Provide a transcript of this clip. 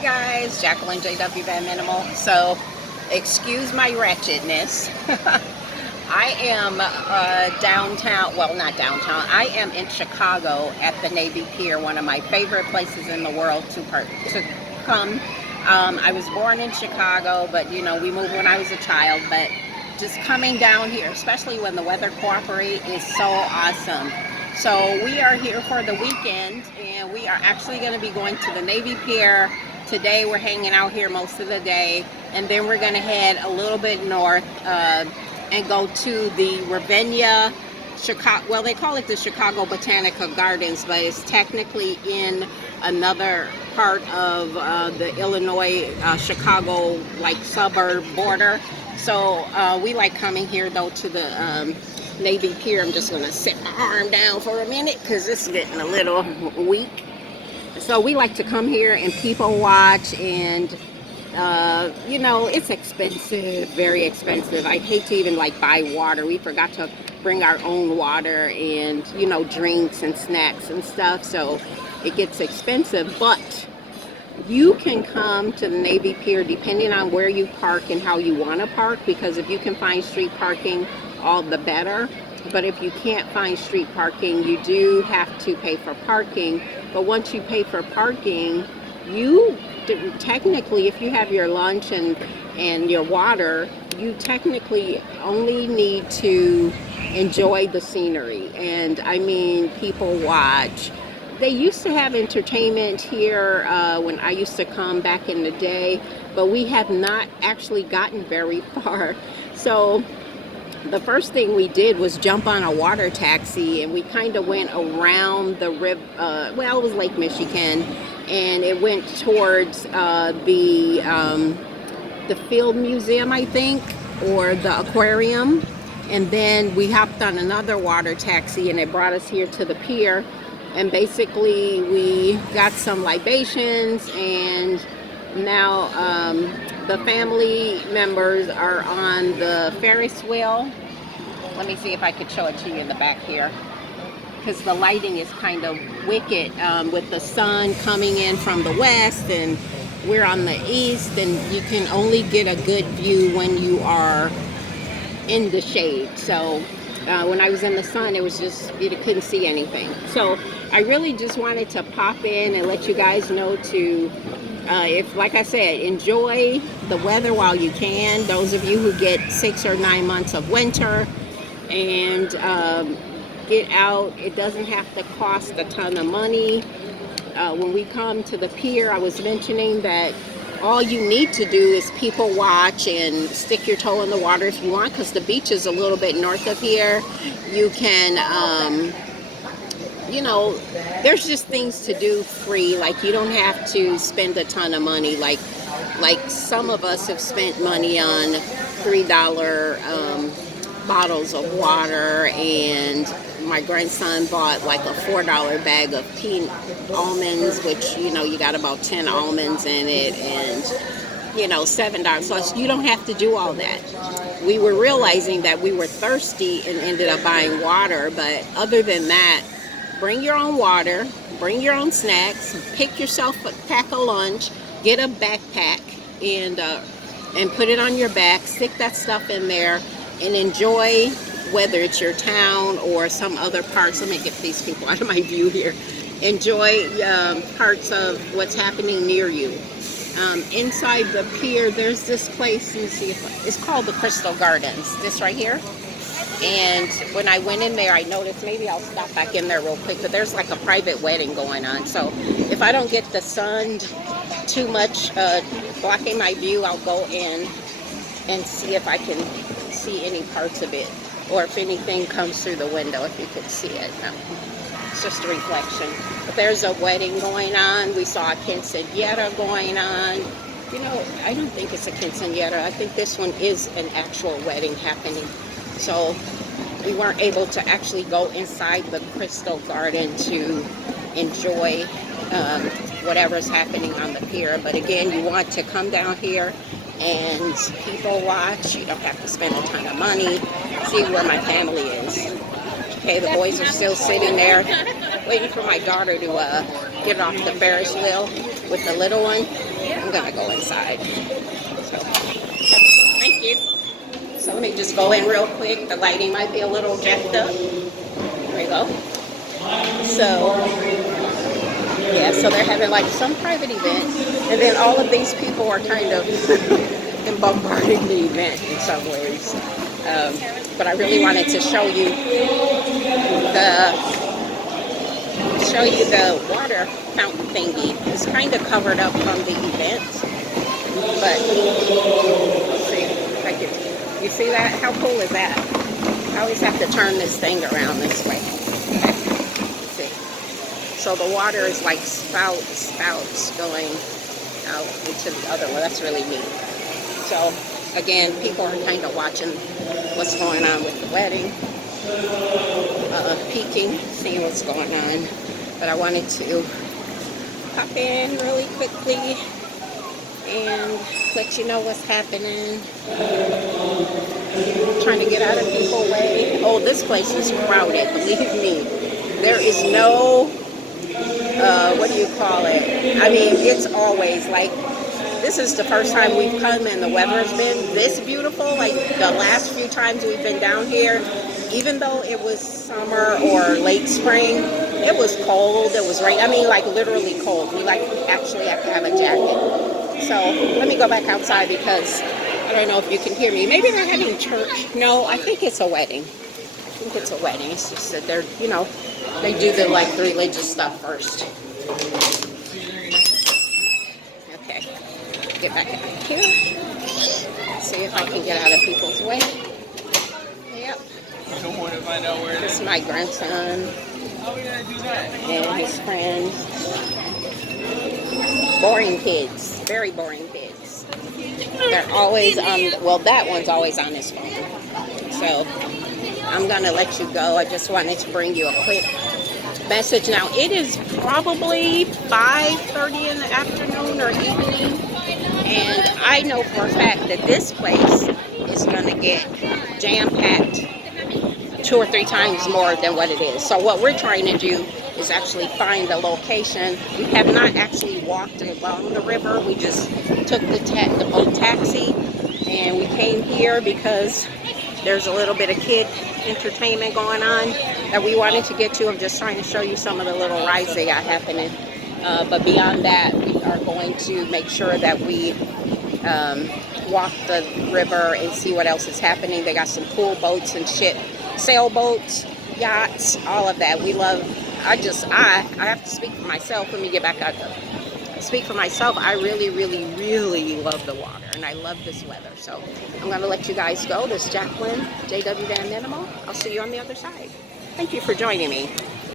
Hey guys, Jacqueline JW Bad Minimal. So, excuse my wretchedness. I am downtown, well, not downtown. I am in Chicago at the Navy Pier, one of my favorite places in the world to come. I was born in Chicago, but you know, we moved when I was a child. But just coming down here, especially when the weather cooperates, is so awesome. So we are here for the weekend, and we are actually going to be going to the Navy Pier. Today we're hanging out here most of the day, and then we're going to head a little bit north and go to the Ravinia, Chicago. Well, they call it the Chicago Botanical Gardens, but it's technically in another part of the Illinois Chicago like suburb border. So we like coming here though to the Navy Pier. I'm just going to sit my arm down for a minute because it's getting a little weak. So we like to come here and people watch, and you know, it's expensive, very expensive. I hate to even like buy water. We forgot to bring our own water and, you know, drinks and snacks and stuff, so it gets expensive. But you can come to the Navy Pier depending on where you park and how you want to park, because if you can find street parking, all the better. But if you can't find street parking, you do have to pay for parking. But once you pay for parking, you technically, if you have your lunch and your water, you technically only need to enjoy the scenery. And I mean, people watch. They used to have entertainment here when I used to come back in the day, but we have not actually gotten very far. So the first thing we did was jump on a water taxi, and we kind of went around the river. Well, it was Lake Michigan, and it went towards the Field Museum, I think, or the aquarium. And then we hopped on another water taxi, and it brought us here to the pier. And basically, we got some libations, and now the family members are on the Ferris wheel. Let me see if I could show it to you in the back here, because the lighting is kind of wicked with the sun coming in from the west, and we're on the east, and you can only get a good view when you are in the shade. So when I was in the sun, it was just, you couldn't see anything. So I really just wanted to pop in and let you guys know to, if, like I said, enjoy the weather while you can. Those of you who get 6 or 9 months of winter, and get out. It doesn't have to cost a ton of money. When we come to the pier, I was mentioning that all you need to do is people watch and stick your toe in the water if you want, because the beach is a little bit north of here. You can, you know, there's just things to do free. Like, you don't have to spend a ton of money. Like some of us have spent money on $3 bottles of water, and my grandson bought like a $4 bag of peanut almonds, which, you know, you got about 10 almonds in it, and, you know, $7. So you don't have to do all that. We were realizing that we were thirsty and ended up buying water, but other than that, bring your own water, bring your own snacks, pick yourself a pack of lunch, get a backpack, and put it on your back, stick that stuff in there, and enjoy, whether it's your town or some other parts. Let me get these people out of my view here. Enjoy parts of what's happening near you. Inside the pier, there's this place, let me see if it's called the Crystal Gardens, this right here. And when I went in there, I noticed, maybe I'll stop back in there real quick, but there's like a private wedding going on. So if I don't get the sun too much blocking my view, I'll go in and see if I can see any parts of it, or if anything comes through the window, if you could see it. No, it's just a reflection. But there's a wedding going on. We saw a quinceañera going on. You know, I don't think it's a quinceañera. I think this one is an actual wedding happening. So we weren't able to actually go inside the Crystal Garden to enjoy whatever's happening on the pier. But again, you want to come down here and people watch. You don't have to spend a ton of money. See where my family is. Okay, the boys are still sitting there waiting for my daughter to get off the Ferris wheel with the little one. I'm gonna go inside. So, thank you. So let me just go in real quick. The lighting might be a little jacked up. There we go. So, yeah, so they're having like some private event, and then all of these people are kind of bombarding the event in some ways. But I really wanted to show you the water fountain thingy. It's kind of covered up from the event, but let's see if I can. You see that? How cool is that? I always have to turn this thing around this way. Okay. See. So the water is like spouts going out into the other one. That's really neat. So again, people are kind of watching what's going on with the wedding, peeking, seeing what's going on. But I wanted to pop in really quickly and let you know what's happening. I'm trying to get out of people's way. Oh, this place is crowded, believe me. There is no, what do you call it? I mean, it's always like, this is the first time we've come and the weather has been this beautiful. Like the last few times we've been down here, even though it was summer or late spring, it was cold, it was rain. I mean, like literally cold. We like actually have to have a jacket. So let me go back outside because I don't know if you can hear me. Maybe they're having church. No, I think it's a wedding. I think it's a wedding. It's just that they're, you know, they do the like religious stuff first. Okay, get back out here. See if I can get out of people's way. Yep. This is my grandson and his friends. Boring kids, very boring kids. They're always on, well, that one's always on his phone. So I'm gonna let you go. I just wanted to bring you a quick message. Now it is probably 5:30 in the afternoon or evening, and I know for a fact that this place is gonna get jam-packed 2 or 3 times more than what it is. So what we're trying to do is actually find a location. We have not actually walked along the river. We just took the boat taxi, and we came here because there's a little bit of kid entertainment going on that we wanted to get to. I'm just trying to show you some of the little rides they got happening. But beyond that, we are going to make sure that we walk the river and see what else is happening. They got some cool boats and shit, sailboats, yachts, all of that. We love, I have to speak for myself. Let me get back out there. Speak for myself. I really, really, really love the water, and I love this weather. So I'm going to let you guys go. This is Jacqueline, JW Van Minimal. I'll see you on the other side. Thank you for joining me.